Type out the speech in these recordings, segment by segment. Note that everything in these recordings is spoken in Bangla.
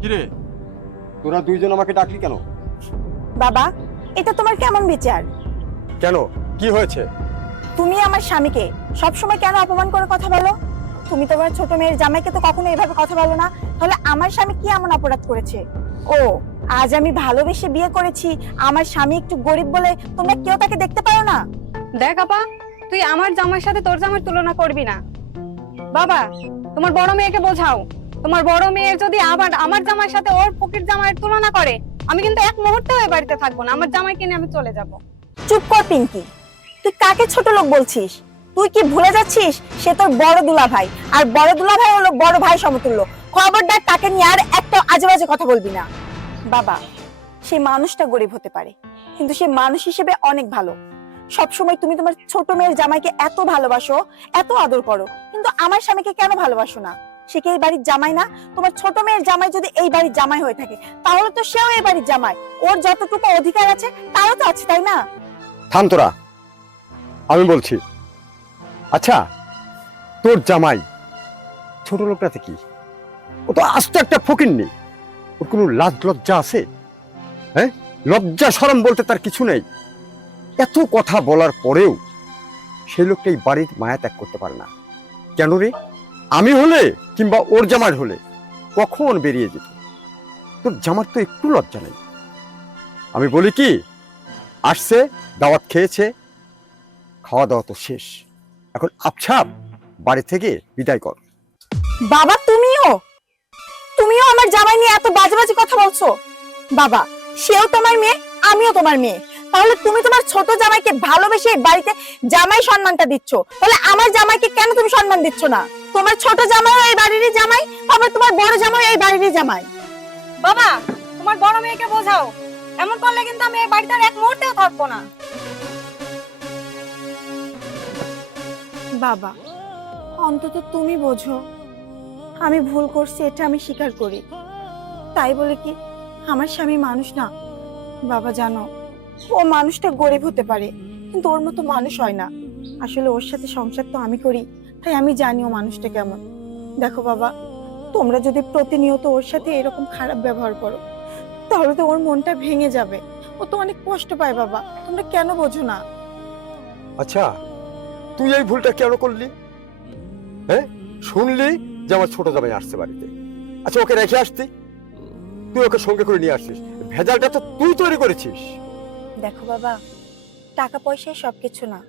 কিরে, তোরা দুইজন আমাকে ডাকলি কেন? বাবা, এটা তোমার কেমন বিচার? কেন, কি হয়েছে? তুমি আমার স্বামীকে সবসময় কেন অপমান করে কথা বলো? তুমি তোমার ছোট মেয়ের জামাইকে তো কখনো এভাবে কথা বলো না। তাহলে আমার স্বামী কি এমন অপরাধ করেছে? ও, আজ আমি ভালোবেসে বিয়ে করেছি, আমার স্বামী একটু গরিব বলে তোমরা কেউ তাকে দেখতে পারো না? দেখ আপা, তুই আমার জামাইয়ের সাথে তোর জামাইয়ের তুলনা করবি না। বাবা, তোমার বড় মেয়েকে বোঝাও। তোমার বড় মেয়ের যদি আবার আমার জামাইয়ের সাথে ওর ফকির জামাইয়ের তুলনা করে, আমি কিন্তু এক মুহূর্তেও এই বাড়িতে থাকবো না। আমার জামাইকে নিয়ে আমি চলে যাব। চুপ কর পিঙ্কি, তুই কাকে ছোট লোক বলছিস? তুই কি ভুলে যাচ্ছিস সে তোর বড় দুলাভাই, আর বড় দুলাভাই হলো বড় ভাই সমতুল্য। খবরদার তাকে নিয়ে আর একটা আজে বাজে কথা বলবি না। বাবা, সেই মানুষটা গরিব হতে পারে, কিন্তু সে মানুষ হিসেবে অনেক ভালো। সবসময় তুমি তোমার ছোট মেয়ের জামাইকে এত ভালোবাসো, এত আদর করো, কিন্তু আমার স্বামীকে কেন ভালোবাসো না? সে কি এই বাড়ির জামাই না? তোমার ছোট মেয়ের জামাই যদি এই বাড়ির জামাই হয়ে থাকে, তাহলে তো সেও এই বাড়ির জামাই। ওর যতটুকু অধিকার আছে তারও তো আছে, তাই না? থাম তোরা, আমি বলছি। আচ্ছা, তোর জামাই ছোট লোকটাতে কি? ও তো আস্ত একটা ফকিন্নি। ওর কোনো লাজ লজ্জা আছে? হ্যাঁ, লজ্জা শরম বলতে তার কিছু নেই। এত কথা বলার পরেও সেই লোকটা এই বাড়ির মায়া ত্যাগ করতে পারে না কেন রে? আমি হলে কিংবা ওর জামার হলে কখন বেরিয়ে যেত। তোর জামার তো একটু লজ্জা নেই। আমি বলি কি, আসছে, দাওয়াত খেয়েছে, খাওয়া দাওয়া তো শেষ, এখন আপছাপ বাড়ি থেকে বিদায় কর। বাবা, তুমিও তুমিও আমার জামাই নিয়ে এত বাজে বাজে কথা বলছো? বাবা, সেও তোমার মেয়ে, আমিও তোমার মেয়ে। তাহলে তুমি তোমার ছোট জামাইকে ভালোবেসে এই বাড়িতে জামাই সম্মানটা দিচ্ছ, তাহলে আমার জামাইকে কেন তুমি সম্মান দিচ্ছ না? তোমার ছোট জামাইও এই বাড়িরই জামাই, আবার তোমার বড় জামাইও এই বাড়িরই জামাই। বাবা, তোমার বড় মেয়েকে বোঝাও। এমন করলে কিন্তু আমি এই বাড়িতে আর এক মুহূর্তেও থাকবো না। বাবা, অন্তত তুমি বোঝো। আমি ভুল করছি, এটা আমি স্বীকার করি। তাই বলে কি আমার স্বামী মানুষ না? বাবা, জানো, ও মানুষটা গরিব হতে পারে, কিন্তু ওর মতো মানুষ হয় না। আসলে ওর সাথে সংসার তো আমি করি, তাই আমি জানি ও মানুষটা কেমন। দেখো বাবা, তোমরা যদি প্রতিনিয়ত ওর সাথে এরকম খারাপ ব্যবহার করো, তাহলে তো ওর মনটা ভেঙে যাবে। ও তো অনেক কষ্ট পায় বাবা, তোমরা কেন বোঝো না? আচ্ছা, তুই এই ভুলটা কেন করলি? হ্যাঁ, শুনলি যে আমার ছোট জামাই আসছে বাড়িতে। আচ্ছা, ওকে রেখে আসতি, তুই ওকে সঙ্গে করে নিয়ে আসছিস। ভেজালটা তো তুই তৈরি করেছিস। দেখো বাবা, টাকা পয়সাই সবকিছু না।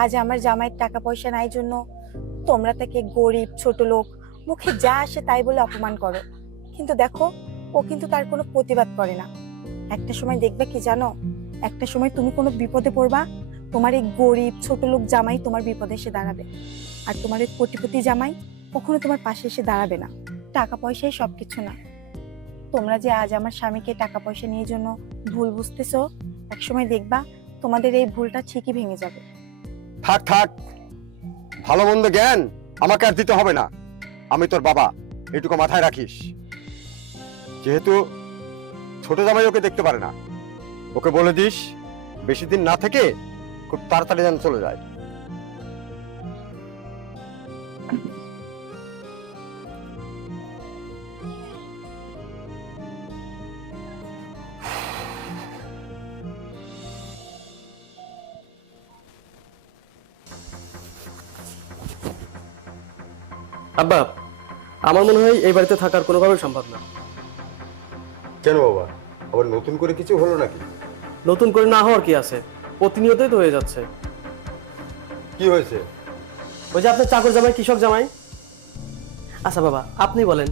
আজ আমার জামাইয়ের টাকা পয়সা নাই জন্য তোমরা তাকে গরিব, ছোট লোক, মুখে যা আসে তাই বলে অপমান করো। কিন্তু দেখো, ও কিন্তু তার কোনো প্রতিবাদ করে না। একটা সময় দেখবে কি জানো, একটা সময় তুমি কোনো বিপদে পড়বা, তোমার এই গরিব ছোট লোক জামাই তোমার বিপদে এসে দাঁড়াবে। আর তোমার এই কোটিপতি জামাই কখনো তোমার পাশে এসে দাঁড়াবে না। টাকা পয়সাই সবকিছু না। তোমরা যে আজ আমার স্বামীকে টাকা পয়সা নিয়ে জন্য ভুল বুঝতেছো, একসময় দেখবা তোমাদের এই ভুলটা ঠিকই ভেঙে যাবে। থাক থাক, ভালো মন্দ জ্ঞান আমাকে আর দিতে হবে না। আমি তোর বাবা, এটুকু মাথায় রাখিস। যেহেতু ছোট জামাই ওকে দেখতে পারে না, ওকে বলে দিস বেশি দিন না থেকে খুব তাড়াতাড়ি যেন চলে যায়। আব্বা, আমার মনে হয় এই বাড়িতে থাকার কোনোভাবেই সম্ভব না। কেন বাবা, আবার নতুন করে কিছু হলো নাকি? নতুন করে না হওয়ার কি আছে, প্রতিনিয়তই তো হয়ে যাচ্ছে। কি হয়েছে? ওই যে আপনার চাকর জামাই, কৃষক জামাই। আচ্ছা বাবা, আপনি বলেন,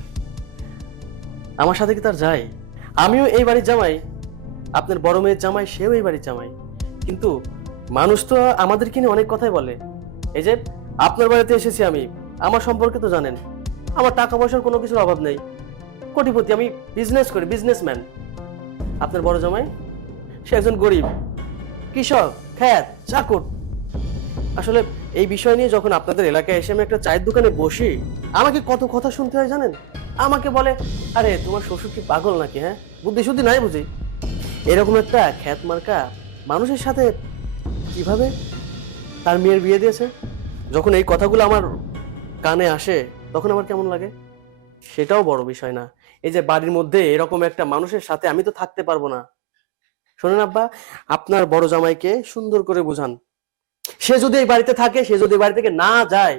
আমার সাথে কি তার যায়? আমিও এই বাড়ির জামাই, আপনার বড় মেয়ের জামাই, সেও এই বাড়ির জামাই। কিন্তু মানুষ তো আমাদেরকে নিয়ে অনেক কথাই বলে। এই যে আপনার বাড়িতে এসেছি আমি, আমার সম্পর্কে তো জানেন, আমার টাকা পয়সার কোনো কিছুর অভাব নেই, কোটিপতি, আমি বিজনেস করি, বিজনেসম্যান। আপনার বড় জামাই, সে একজন গরিব, কৃষক, খ্যাত, চাকর। আসলে এই বিষয় নিয়ে যখন আপনাদের এলাকায় এসে আমি একটা চায়ের দোকানে বসি, আমাকে কত কথা শুনতে হয় জানেন? আমাকে বলে, আরে তোমার শ্বশুর কি পাগল নাকি? হ্যাঁ, বুদ্ধি শুদ্ধি নাই বুঝি? এরকম একটা খ্যাত মার্কা মানুষের সাথে কিভাবে তার মেয়ের বিয়ে দিয়েছে? যখন এই কথাগুলো আমার কানে আসে, তখন আমার কেমন লাগে? সেটাও বড় বিষয় না। এই যে বাড়ির মধ্যে এরকম একটা মানুষের সাথে আমি তো থাকতে পারবো না। শোনেন আব্বা, আপনার বড় জামাইকে সুন্দর করে বোঝান। সে যদি এই বাড়িতে থাকে, সে যদি এই বাড়ি থেকে না যায়,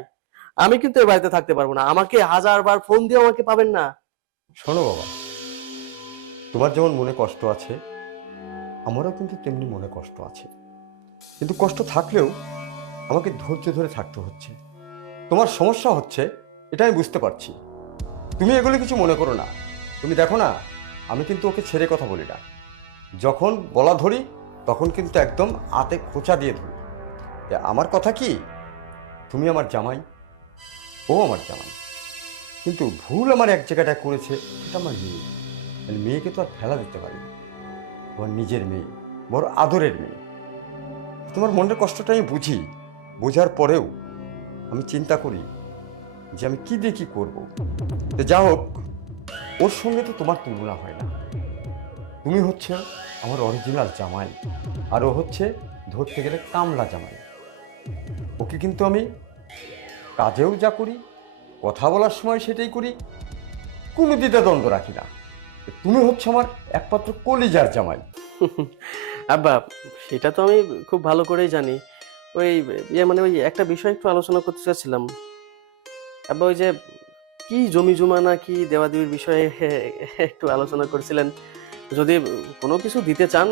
আমি কিন্তু এই বাড়িতে থাকতে পারবো না। আমাকে 1000 বার ফোন দিয়ে আমাকে পাবেন না। শোনো বাবা, তোমার যেমন মনে কষ্ট আছে, আমারও কিন্তু তেমনি মনে কষ্ট আছে। কিন্তু কষ্ট থাকলেও আমাকে ধৈর্য ধরে থাকতে হচ্ছে। তোমার সমস্যা হচ্ছে এটা আমি বুঝতে পারছি। তুমি এগুলো কিছু মনে করো না। তুমি দেখো না, আমি কিন্তু ওকে ছেড়ে কথা বলি না। যখন বলা ধরি তখন কিন্তু একদম হাতে খোঁচা দিয়ে ধরি। আমার কথা কি, তুমি আমার জামাই, ও আমার জামাই। কিন্তু ভুল আমার এক জায়গাটায় করেছে, সেটা আমার মেয়ে। মানে মেয়েকে তো আর ফেলা দিতে পারি না। আমার নিজের মেয়ে, বড় আদরের মেয়ে। তোমার মনের কষ্টটা আমি বুঝি। বোঝার পরেও আমি চিন্তা করি যে আমি কি দিয়ে কি করবো। তো যা হোক, ওর সঙ্গে তো তোমার তুলনা হয় না। তুমি হচ্ছে আমার অরিজিনাল জামাই, আর ও হচ্ছে ধরতে গেলে কামলা জামাই। ওকে কিন্তু আমি কাজেও যা করি, কথা বলার সময় সেটাই করি, কোনো দ্বিধাদ্বন্দ্ব রাখি না। তুমি হচ্ছে আমার একমাত্র কলিজার জামাই। আব্বা, সেটা তো আমি খুব ভালো করেই জানি। ওই মানে ওই একটা বিষয় একটু আলোচনা করতে চাচ্ছিলাম আব্বা। ওই যে কি জমি জমা না কি দেওয়াদেওয়ির বিষয়ে একটু আলোচনা করছিলেন। যদি কোনো কিছু দিতে চান,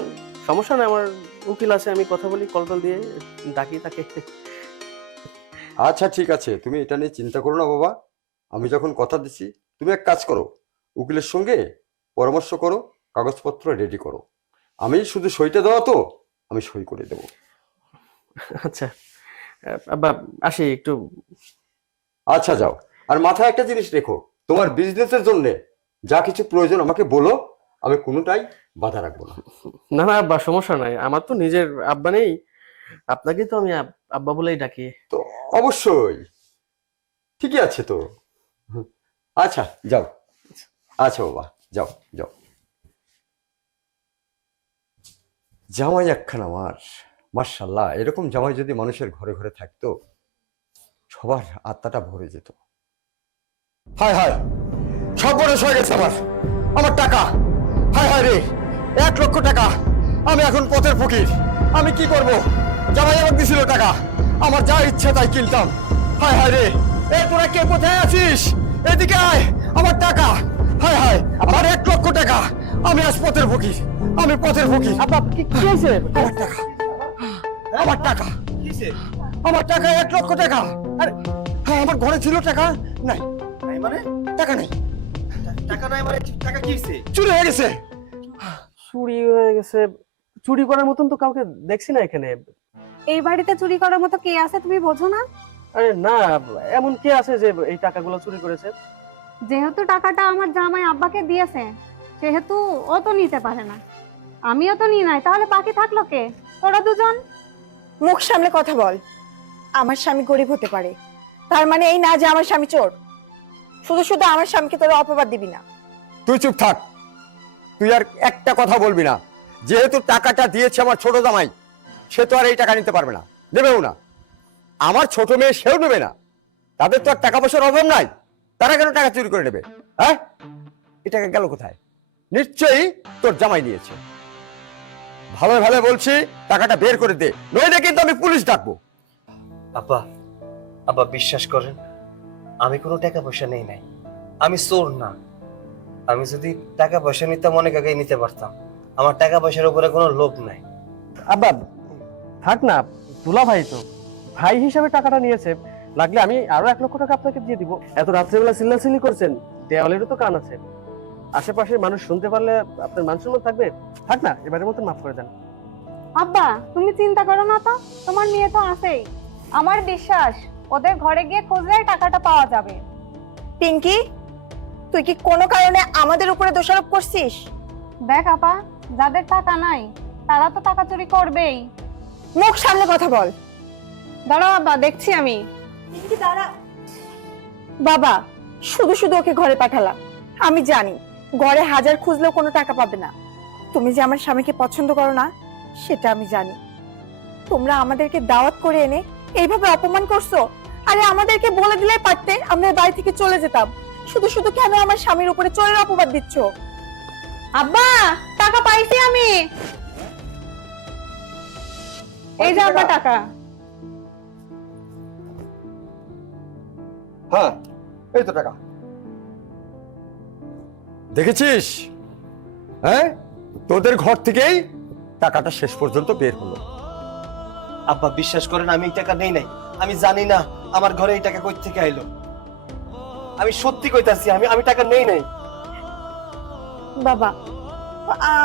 সমস্যা নেই, আমার উকিল আছে, আমি কথা বলি, কল দিয়ে ডাকি তাকে। আচ্ছা ঠিক আছে, তুমি এটা নিয়ে চিন্তা করো না বাবা। আমি যখন কথা দিচ্ছি, তুমি এক কাজ করো, উকিলের সঙ্গে পরামর্শ করো, কাগজপত্র রেডি করো। আমি শুধু সইটা দেওয়া তো, আমি সই করে দেবো। আচ্ছা আব্বা, আসি একটু। আচ্ছা যাও। আর মাথায় একটা জিনিস রেখো, তোমার বিজনেসের জন্য যা কিছু প্রয়োজন আমাকে বলো, আমি কোনোটাই বাধা রাখবো না। না না আব্বা, সমস্যা নাই, আমার তো নিজের আব্বা নেই, আপনাকে তো আমি আব্বা বলেই ডাকি। তো অবশ্যই ঠিকই আছে তো। আচ্ছা যাও। আচ্ছা বাবা, যাও যাও। জামাই একখান আমার, মাশাআল্লাহ, এরকম জামাই যদি মানুষের ঘরে ঘরে থাকতো, সবার আত্মাটা ভরে যেত। হায় হায়, সব বড় হয়ে গেছে আমার। আমার টাকা, হায় হায় রে, 1 লক্ষ টাকা। আমি এখন পথের ফকির। আমি কি করব? জামাই আমাকে দিছিল টাকা, আমার যা ইচ্ছা তাই কিনতাম। হায় হায় রে, এ তোরা কে কোথায় আছিস? এদিকে আয়, আমার টাকা। হায় হায়, আমার 1 লক্ষ টাকা। আমি আজ পথের ফকির, আমি পথের ফকির। আব্বা কি হয়েছে? আমার টাকা, আমার টাকা, আমার টাকা, 1 লক্ষ টাকা। আরে হ্যাঁ, আমার ঘরে ছিল টাকা, নাই। মানে টাকা নেই, টাকা নাই মানে টাকা কি হইছে? চুরি হয়ে গেছে। চুরি হয়ে গেছে? চুরি করার মতন তো কাউকে দেখছি না এখানে। এই বাড়িতে চুরি করার মতো কে আছে তুমি বোঝো না? আরে না, এমন কে আছে যে এই টাকাগুলো চুরি করেছে? যেহেতু টাকাটা আমার জামাই আব্বাকে দিয়েছে, সেহেতু ও তো নিতে পারে না, আমিও তো নিই নাই, তাহলে বাকি থাকলো কে? তোরা দুজন। মুখ সামলে কথা বল। আমার স্বামী গরিব হতে পারে, তার মানে এই না যে আমার স্বামী চোর। শুধু শুধু আমার স্বামীকে তোরা অপবাদ দিবি না। তুই চুপ থাক, তুই আর একটা কথা বলবি না। যেহেতু টাকাটা দিয়েছে আমার ছোট জামাই, সে তো আর এই টাকা নিতে পারবে না, নেবেও না। আমার ছোট মেয়ে, সেও নেবে না। তাদের তো আর টাকা পয়সার অভাব নাই, তারা কেন টাকা চুরি করে নেবে? হ্যাঁ, এই টাকা গেল কোথায়? নিশ্চয়ই তোর জামাই নিয়েছে। ভালো ভালো বলছি, টাকাটা বের করে দে, নইলে কিন্তু আমি পুলিশ ডাকবো। আব্বা, আব্বা বিশ্বাস করেন, আমি কোনো টাকা পয়সা নেই নাই। আমি চোর না। আমি যদি টাকা পয়সা নিতাম অনেক আগেই নিতে পারতাম। আমার টাকা পয়সার উপরে কোনো লোভ নাই। আব্বা থাক না, দুলা ভাই তো ভাই হিসাবে টাকাটা নিয়েছে, লাগলে আমি আরো 1 লক্ষ টাকা আপনাকে দিয়ে দিব। এত রাত্রেবেলা চিল্লাচিল্লি করছেন, দেওয়ালেরও তো কান আছে, আশেপাশের মানুষ শুনতে পারলে আপনার মান সম্মান থাকবে? থাক না, এবারের মতন মাফ করে দেন। আব্বা তুমি চিন্তা করো না তো, তোমার মেয়ে তো আছেই। আমার বিশ্বাস ওদের ঘরে গিয়ে খুঁজলে টাকাটা পাওয়া যাবে। পিঙ্কি, তুই কি কোনো কারণে আমাদের উপরে দোষারোপ করছিস? দেখ আপা, যাদের টাকা নাই তারা তো টাকা চুরি করবেই। মুখ সামলে কথা বল। দাঁড়াও আব্বা, দেখছি আমি। পিঙ্কি দাঁড়া। বাবা, শুধু শুধু ওকে ঘরে পাঠালা। আমি জানি ঘরে 1000 খুঁজলেও কোনো টাকা পাবে না। তুমি যে আমার স্বামীকে পছন্দ করো না, সেটা আমি জানি। তোমরা আমাদেরকে দাওয়াত করে এনে এইভাবে অপমান করছো। আরে আমাদেরকে বলে দিলেই পারতে, আমরা বাড়ি থেকে চলে যেতাম। শুধু শুধু কেন আমার স্বামীর উপরে চোরের অপবাদ দিচ্ছ? আব্বা, টাকা পাইছি আমি। এই যে আব্বা টাকা। হ্যাঁ, এই তো টাকা। দেখেছিস? হ্যাঁ, তোদের ঘর থেকেই টাকাটা শেষ পর্যন্ত বের হলো। আব্বা বিশ্বাস করেন, আমি এই টাকা নেই নাই। আমি জানি না আমার ঘরে এই টাকা কই থেকে আইলো। আমি সত্যি কইতাছি, আমি টাকা নেই নাই। বাবা,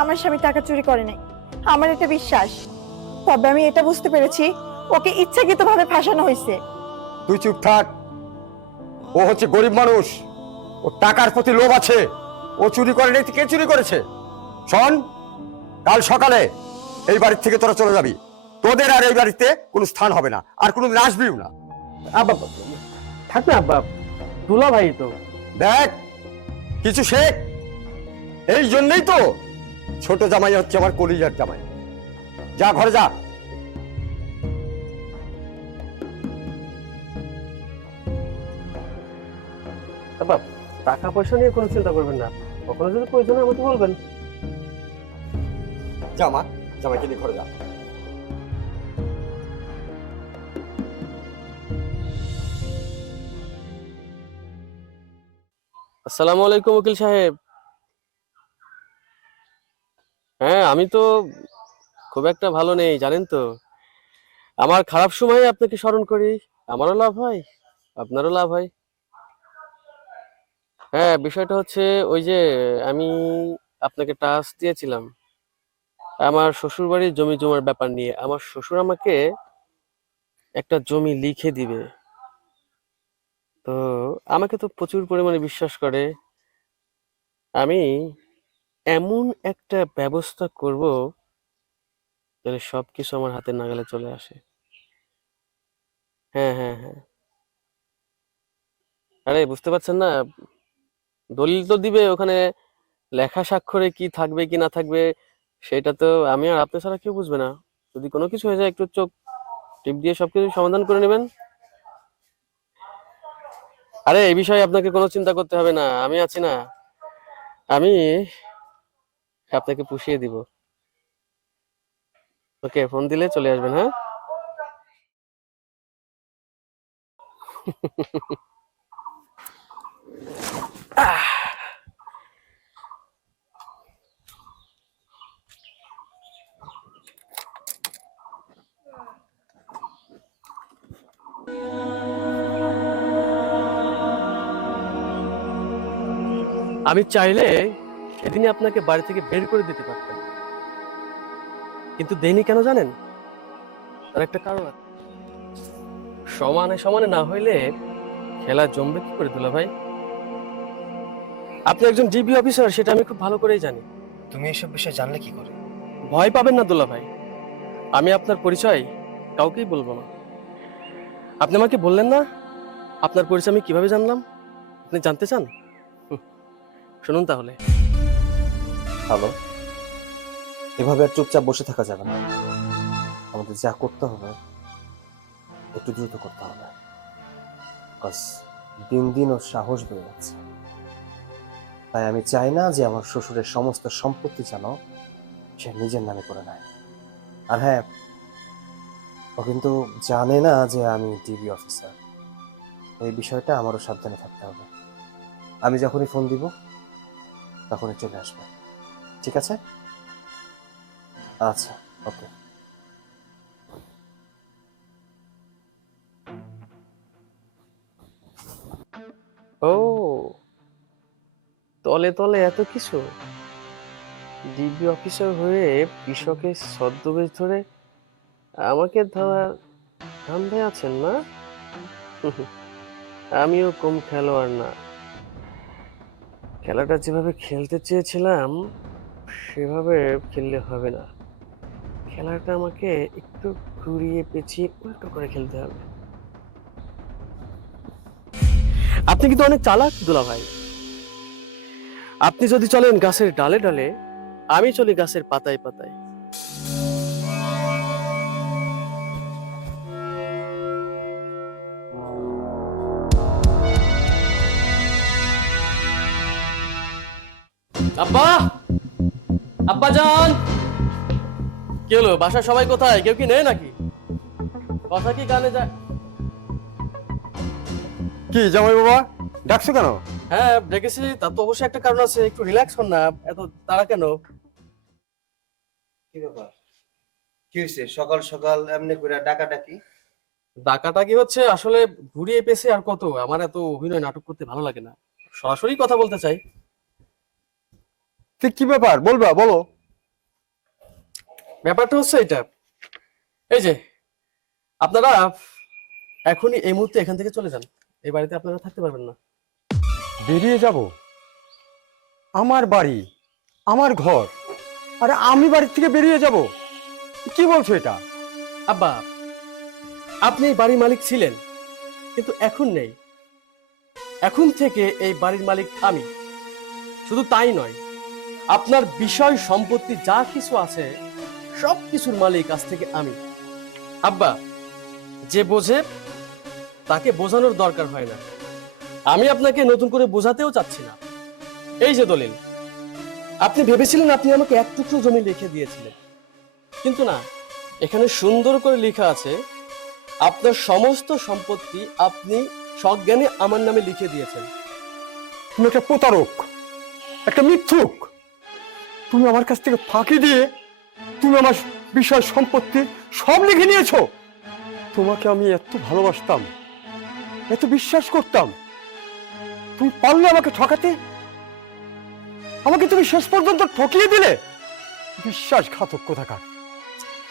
আমার স্বামী টাকা চুরি করে নাই, আমার এটা বিশ্বাস। তবে আমি এটা বুঝতে পেরেছি ওকে ইচ্ছাকৃতভাবে ফাঁসানো হয়েছে। তুই চুপ থাক। ও হচ্ছে গরিব মানুষ, ও টাকার প্রতি লোভ আছে। ও চুরি করে নাই, কে চুরি করেছে? শোন, কাল সকালে এই বাড়ির থেকে তোরা চলে যাবি। তোদের আর এই বাড়িতে কোনো স্থান হবে না, আর কোনো আসবিও না। আব্বা থাক না আব্বা, দুলা ভাই তো। দেখ, কিছু শেখ। এই জন্যই তো ছোট জামাই হচ্ছে আমার কলিজার জামাই। যা ঘরে যা। আব্বা টাকা পয়সা নিয়ে কোনো চিন্তা করবেন না, কখনো যদি প্রয়োজন হয় আমাকে বলবেন। জামা জামাইকে নিয়ে ঘরে যা। আসসালামু আলাইকুম উকিল সাহেব। হ্যাঁ, আমি তো খুব একটা ভালো নেই জানেন তো। আমার খারাপ সময়ে আপনাকে স্মরণ করি, আমারও লাভ হয়, আপনারও লাভ হয়। হ্যাঁ, বিষয়টা হচ্ছে ওই যে আমি আপনাকে টাস্ক দিয়েছিলাম আমার শ্বশুর বাড়ির জমি জমার ব্যাপার নিয়ে। আমার শ্বশুর আমাকে একটা জমি লিখে দিবে, তো আমাকে তো প্রচুর পরিমাণে বিশ্বাস করে। আমি এমন একটা ব্যবস্থা করব যাতে সবকিছু আমার হাতের নাগালে চলে আসে। হ্যাঁ হ্যাঁ হ্যাঁ, আরে বুঝতে পারছেন না, দলিল তো দিবে, ওখানে লেখা স্বাক্ষরে কি থাকবে কি না থাকবে সেটা তো আমি আর আপনি ছাড়া কেউ বুঝবে না। যদি কোনো কিছু হয়ে যায় একটু চোখ টিপ দিয়ে সবকিছু সমাধান করে নেবেন। আরে এই বিষয়ে আপনাকে কোনো চিন্তা করতে হবে না, আমি আছি না। আমি আপনাকে পুষিয়ে দিব। ওকে, ফোন দিলে চলে আসবেন। হ্যাঁ আমি চাইলে সেদিনই আপনাকে বাড়ি থেকে বের করে দিতে পারতাম, কিন্তু দেইনি। কেন জানেন? তার একটা কারণ আছে। সমানে সমানে না হইলে খেলা জমবে কি করে দুলা ভাই? আপনি একজন ডিবি অফিসার, সেটা আমি খুব ভালো করেই জানি। তুমি এসব বিষয় জানলে কি করে? ভয় পাবেন না দুলা ভাই, আমি আপনার পরিচয় কাউকেই বলবো না। আপনি আমাকে বললেন না আপনার পরিচয় আমি কিভাবে জানলাম, আপনি জানতে চান? শুনুন তাহলে। হ্যালো, এভাবে আর চুপচাপ বসে থাকা যাবে না। আমাদের যা করতে হবে একটু দ্রুত করতে হবে, বিকজ দিন দিন ওর সাহস বেড়ে যাচ্ছে। তাই আমি চাই না যে আমার শ্বশুরের সমস্ত সম্পত্তি যেন সে নিজের নামে করে নেয়। আর হ্যাঁ, ও কিন্তু জানে না যে আমি ডিবি অফিসার। এই বিষয়টা আমারও সাবধানে থাকতে হবে। আমি যখনই ফোন দিব তখনই চলে আসবে, ঠিক আছে? আচ্ছা, ওকে। ও, তলে তলে এত কিছু। ডিবি অফিসার হয়ে কৃষকের ছদ্মবেশ ধরে আমাকে ধরার ধান্দায় আছেন না? আমিও কম খেলোয়াড় না। খেলাটা যেভাবে খেলতে চেয়েছিলাম সেভাবে খেললে হবে না। খেলাটা আমাকে একটু ঘুরিয়ে পেঁচিয়ে উল্টো করে খেলতে হবে। আপনি কিন্তু অনেক চালাক দুলা ভাই। আপনি যদি চলেন গাছের ডালে ডালে, আমি চলি গাছের পাতায় পাতায়। আব্বা, আব্বা জান, কি হলো? বাসার সবাই কোথায়? কেউ কি নেই নাকি? কথা কি কানে যায়? কি জামাই বাবা, ডাকছো কেন? হ্যাঁ ডেকেছি, তার তো অবশ্যই একটা কারণ আছে। একটু রিল্যাক্স হন না, এত তাড়া কেন? কি ব্যাপার? কি হয়েছে সকাল সকাল এমনি করে ডাকাডাকি? ডাকাটা কি হচ্ছে, আসলে ঘুরিয়ে পেছে আর কত। আমার এত অভিনয় নাটক করতে ভালো লাগে না, সরাসরি কথা বলতে চাই। ঠিক কি ব্যাপার বলবা, বলো। ব্যাপারটা হচ্ছে এটা, এই যে আপনারা এখনই এই মুহূর্তে এখান থেকে চলে যান। এই বাড়িতে আপনারা থাকতে পারবেন না। বেরিয়ে যাব? আমার বাড়ি, আমার ঘর, আর আমি বাড়ি থেকে বেরিয়ে যাব? কি বলছো এটা? আব্বা, আপনি এই বাড়ির মালিক ছিলেন, কিন্তু এখন নেই। এখন থেকে এই বাড়ির মালিক আমি। শুধু তাই নয়, আপনার বিষয় সম্পত্তি যা কিছু আছে সব কিছুর মালিক আজ থেকে আমি। আব্বা, যে বোঝে তাকে বোঝানোর দরকার হয় না। আমি আপনাকে নতুন করে বোঝাতেও চাচ্ছি না। এই যে দলিল, আপনি ভেবেছিলেন আপনি আমাকে এক টুকরো জমি লিখে দিয়েছিলেন, কিন্তু না, এখানে সুন্দর করে লেখা আছে আপনার সমস্ত সম্পত্তি আপনি সজ্ঞানে আমার নামে লিখে দিয়েছেন। তুমি একটা প্রতারক, একটা মিথ্যুক। তুমি আমার কাছ থেকে ফাঁকি দিয়ে তুমি আমার বিষয় সম্পত্তি সব লিখে নিয়েছো। তোমাকে আমি এত ভালোবাসতাম, এত বিশ্বাস করতাম, তুমি পারলে আমাকে ঠকাতে? আমাকে তুমি শেষ পর্যন্ত ঠকিয়ে দিলে। বিশ্বাসঘাতক কোথাকার।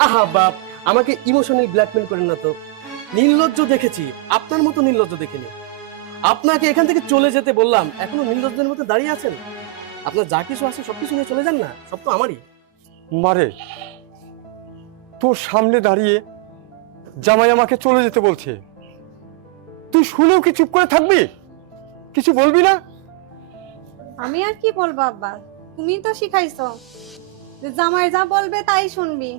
আহা বাপ, আমাকে ইমোশনাল ব্ল্যাকমেল করেন না তো। নির্লজ্জ দেখেছি, আপনার মতো নির্লজ্জ দেখিনি। আপনাকে এখান থেকে চলে যেতে বললাম, এখনো নির্লজ্জের মতো দাঁড়িয়ে আছেন। আপনার যা কিছু আছে সবকিছু নিয়ে চলে যান না, সব তো আমারই। মারে, তোর সামনে দাঁড়িয়ে জামাই আমাকে চলে যেতে বলছে, তুই শুনেও কি চুপ করে থাকবি? কিছু বলবি না? আমি আর কি বলবো আব্বা, তুমি তো শিখাইছো যে জামাই যা বলবে তাই শুনবি।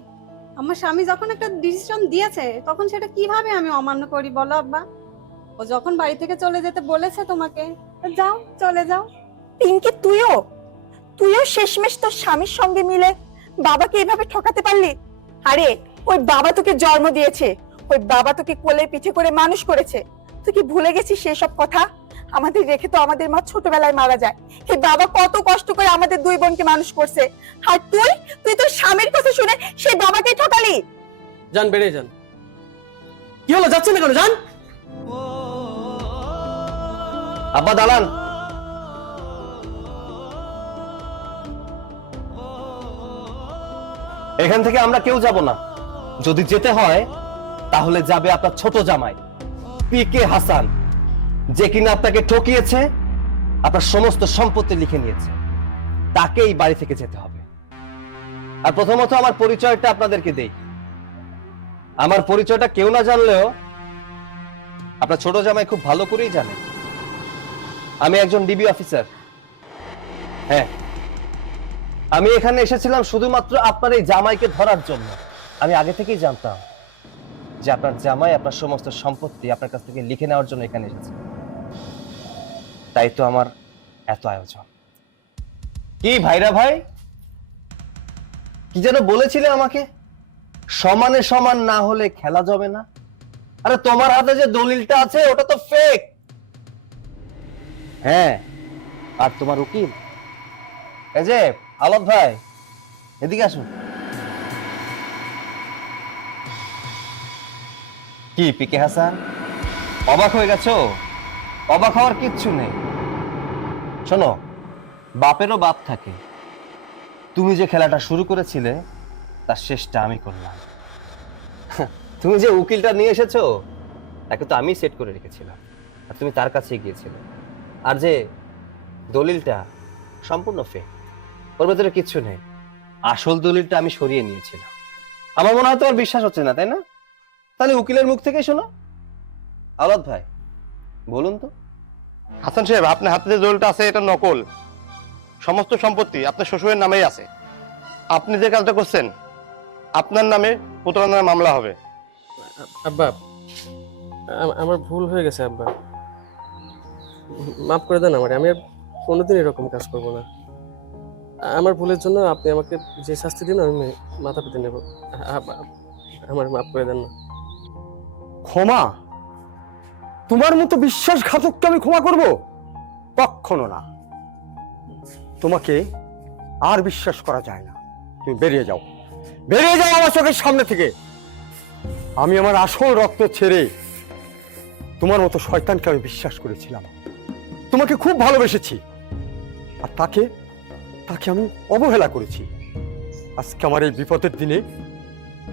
আমার স্বামী যখন একটা ডিসিশন দিয়েছে তখন সেটা কিভাবে আমি অমান্য করি বলো আব্বা? ও যখন বাড়ি থেকে চলে যেতে বলেছে তোমাকে, তো যাও, চলে যাও। পিঙ্কি, তুইও তুইও শেষমেশ তোর স্বামীর সঙ্গে মিলে বাবাকে এভাবে ঠকাতে পারলি? আরে ওই বাবা তোকে জন্ম দিয়েছে, ওই বাবা তোকে কোলে পিঠে করে মানুষ করেছে। তুই কি ভুলে গেছিস সেসব কথা? আমাদের রেখে তো আমাদের মা ছোটবেলায় মারা যায়। এই বাবা কত কষ্ট করে আমাদের দুই বোনকে মানুষ করছে, আর তুই তুই তোর স্বামীর কথা শুনে সেই বাবাকে ঠকালি। যান, বেড়ে যান। কি হলো, যাচ্ছেন না কেন? যান। আব্বা দাঁড়ান। এখান থেকে আমরা কেউ যাব না। যদি যেতে হয় তাহলে যাবে আপনার ছোট জামাই পিকে হাসান, যে কিনা আপনাকে ঠকিয়েছে, আপনার সমস্ত সম্পত্তি লিখে নিয়েছে। তাকে এই বাড়ি থেকে যেতে হবে। আর প্রথমত আমার পরিচয়টা আপনাদেরকে দেই। আমার পরিচয়টা কেউ না জানলেও আপনার ছোট জামাই খুব ভালো করেই জানে। আমি একজন ডিবি অফিসার। হ্যাঁ, আমি এখানে এসেছিলাম শুধুমাত্র আপনার এই জামাইকে ধরার জন্য। আমি আগে থেকেই জানতাম যে আপনার জামাই আপনার সমস্ত সম্পত্তি আপনার কাছ থেকে লিখে নেওয়ার জন্য এখানে এসেছে। তাই তো আমার এত আয়োজন। কি ভাইরা ভাই, কি যেন বলেছিলে আমাকে, সমানে সমান না হলে খেলা যাবে না। আরে তোমার হাতে যে দলিলটা আছে ওটা তো ফেক। হ্যাঁ, আর তোমার উকিল, এই যে আলাদ ভাই, এদিকে আসুন। কি পিকে হাসান, অবাক হয়ে গেছো? অবাক হওয়ার কিচ্ছু নেই। শোনো, বাপেরও বাপ থাকে। তুমি যে খেলাটা শুরু করেছিলে তার শেষটা আমি করলাম। তুমি যে উকিলটা নিয়ে এসেছো তাকে তো আমি সেট করে রেখেছিলাম, আর তুমি তার কাছে গিয়েছিলে। আর যে দলিলটা সম্পূর্ণ ফেক, ওর ভেতরে কিচ্ছু নেই। আসল দলিলটা আমি সরিয়ে নিয়েছিলাম। আমার মনে হয় তোমার বিশ্বাস হচ্ছে না, তাই না? তাহলে উকিলের মুখ থেকে শোনো। আলাদ ভাই, বলুন তো। হাসান সাহেব, আপনার হাতে যে দলিলটা আছে এটা নকল। সমস্ত সম্পত্তি আপনার শ্বশুরের নামেই আছে। আপনি যে কাজটা করছেন, আপনার নামে প্রতারণার মামলা হবে। আব্বা, আমার ভুল হয়ে গেছে আব্বা, মাফ করে দেন আমারে। আমি আর কোনোদিন এরকম কাজ করব না। আমার ভুলের জন্য আপনি আমাকে যে শাস্তি দিন আমি মাথা পেতে নেব। আমার মাফ করে দেন না। ক্ষমা? তোমার মতো বিশ্বাসঘাতককে আমি ক্ষমা করব? কখনো না। তোমাকে আর বিশ্বাস করা যায় না। তুমি বেরিয়ে যাও, বেরিয়ে যাও আমার চোখের সামনে থেকে। আমি আমার আসল রক্ত ছেড়ে তোমার মতো শয়তানকে আমি বিশ্বাস করেছিলাম, তোমাকে খুব ভালোবেসেছি, আর তাকে তাকে আমি অবহেলা করেছি। আজকে আমার এই বিপদের দিনে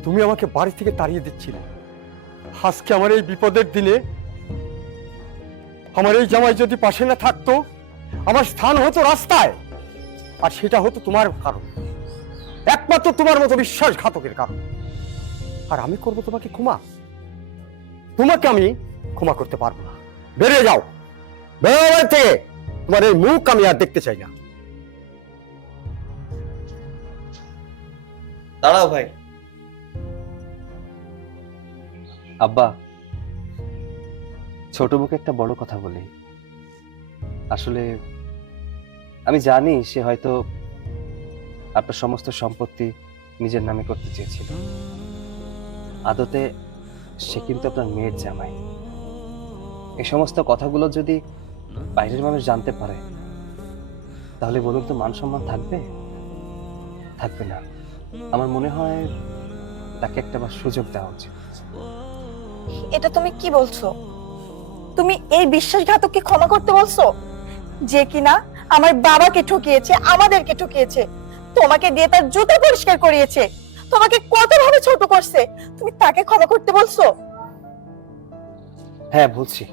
তুমি আমাকে বাড়ি থেকে তাড়িয়ে দিচ্ছিলে। আজকে আমার এই বিপদের দিনে আমার এই জামাই যদি পাশে না থাকতো, আমার স্থান হতো রাস্তায়, আর সেটা হতো তোমার কারণ, একমাত্র তোমার মতো বিশ্বাসঘাতকের কারণ। আর আমি করব তোমাকে ক্ষমা? তোমাকে আমি ক্ষমা করতে পারবো না। বেরিয়ে যাও, বেরিয়ে যাও থেকে। তোমার এই মুখ আমি আর দেখতে চাই না। দাঁড়াও ভাই। আব্বা, ছোট মুখে একটা বড় কথা বলি। আসলে আমি জানি সে হয়তো আপনার সমস্ত সম্পত্তি নিজের নামে করতে চেয়েছিল। আদতে সে কিন্তু আপনার মেয়ের জামাই। এই সমস্ত কথাগুলো যদি বাইরের মানুষ জানতে পারে, তাহলে বলুন তো মান সম্মান থাকবে? থাকবে না। আমার মনে হয় তাকে একটা বার সুযোগ দেওয়া উচিত। এটা তুমি কি বলছো? তুমি এই বিশ্বাসঘাতককে ক্ষমা করতে বলছো, যে কিনা আমার বাবাকে ঠকিয়েছে, আমাদেরকে ঠকিয়েছে, তোমাকে দিয়ে তার জুতো পরিষ্কার করিয়েছে, তোমাকে কতভাবে ছোট করছে, তুমি তাকে ক্ষমা করতে বলছো? হ্যাঁ বলছি,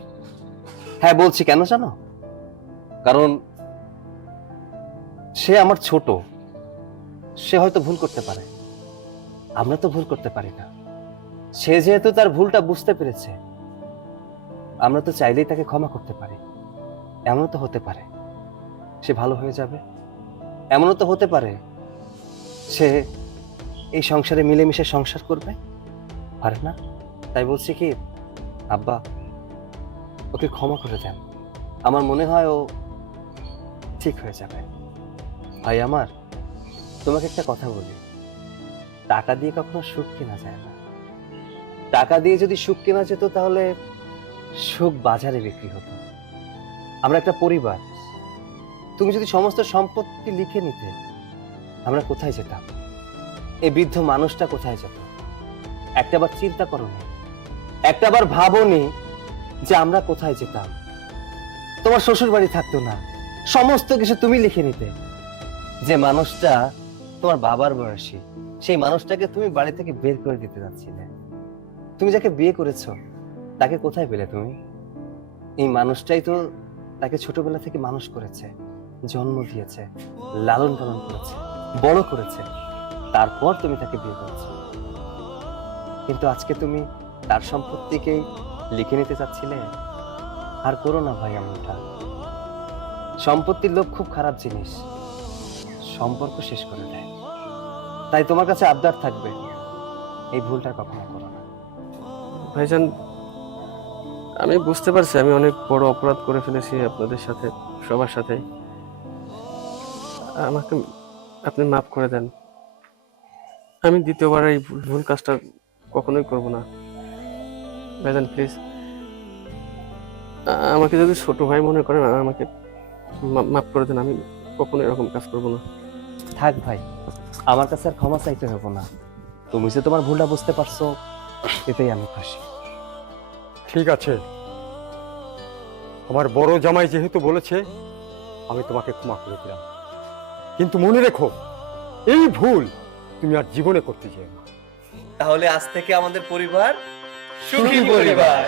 হ্যাঁ বলছি। কেন জানো? কারণ সে আমার ছোট, সে হয়তো ভুল করতে পারে, আমরা তো ভুল করতে পারি না। সে যেহেতু তার ভুলটা বুঝতে পেরেছে, আমরা তো চাইলেই তাকে ক্ষমা করতে পারি। এমনও তো হতে পারে সে ভালো হয়ে যাবে, এমনও তো হতে পারে সে এই সংসারে মিলেমিশে সংসার করবে, পারে না? তাই বলছি কি আব্বা, ওকে ক্ষমা করে দেন। আমার মনে হয় ও ঠিক হয়ে যাবে। ভাই আমার, তোমাকে একটা কথা বলি, টাকা দিয়ে কখনো সুখ কেনা যায় না। টাকা দিয়ে যদি সুখ কেনা যেত, তাহলে সুখ বাজারে বিক্রি হতো। আমরা একটা পরিবার। তুমি যদি সমস্ত সম্পত্তি লিখে নিতে, আমরা কোথায় যেতাম? এই বৃদ্ধ মানুষটা কোথায় যেত? একটাবার চিন্তা করো নি, একটাবার ভাবোনি যে আমরা কোথায় যেতাম? তোমার শ্বশুর বাড়ি থাকতো না, সমস্ত কিছু তুমি লিখে নিতে। যে মানুষটা তোমার বাবার বয়সী, সেই মানুষটাকে তুমি বাড়ি থেকে বের করে দিতে যাচ্ছিলে। তুমি যাকে বিয়ে করেছো তাকে কোথায় পেলে তুমি? এই মানুষটাই তো তাকে ছোটবেলা থেকে মানুষ করেছে, জন্ম দিয়েছে, লালন পালন করেছে, বড় করেছে, তারপর তুমি তাকে বিয়ে করেছো। কিন্তু আজকে তুমি তার সম্পত্তিকেই লিখে নিতে চাচ্ছিলে। আর করো না ভাই এমনটা। সম্পত্তির লোভ খুব খারাপ জিনিস, সম্পর্ক শেষ করে দেয়। তাই তোমার কাছে আবদার থাকবে, এই ভুলটা কখনো করো না। ভাইজান, আমি বুঝতে পারছি আমি অনেক বড় অপরাধ করে ফেলেছি আপনাদের সাথে, সবার সাথে। আমাকে আপনি মাফ করে দেন। আমি দ্বিতীয়বার এই ভুল কাজটা কখনোই করব না। ভাইজান প্লিজ, আমাকে যদি ছোট ভাই মনে করেন, আমাকে মাফ করে দেন। আমি কখনো এরকম কাজ করব না। থাক ভাই, আমার কাছে আর ক্ষমা চাইতে হবে না। তুমি যে তোমার ভুলটা বুঝতে পারছো, এতেই আমি খুশি। ঠিক আছে, আমার বড় জামাই যেহেতু বলেছে, আমি তোমাকে ক্ষমা করে দিলাম। কিন্তু মনে রেখো, এই ভুল তুমি আর জীবনে করতে যেও না। তাহলে আজ থেকে আমাদের পরিবার সুখী পরিবার।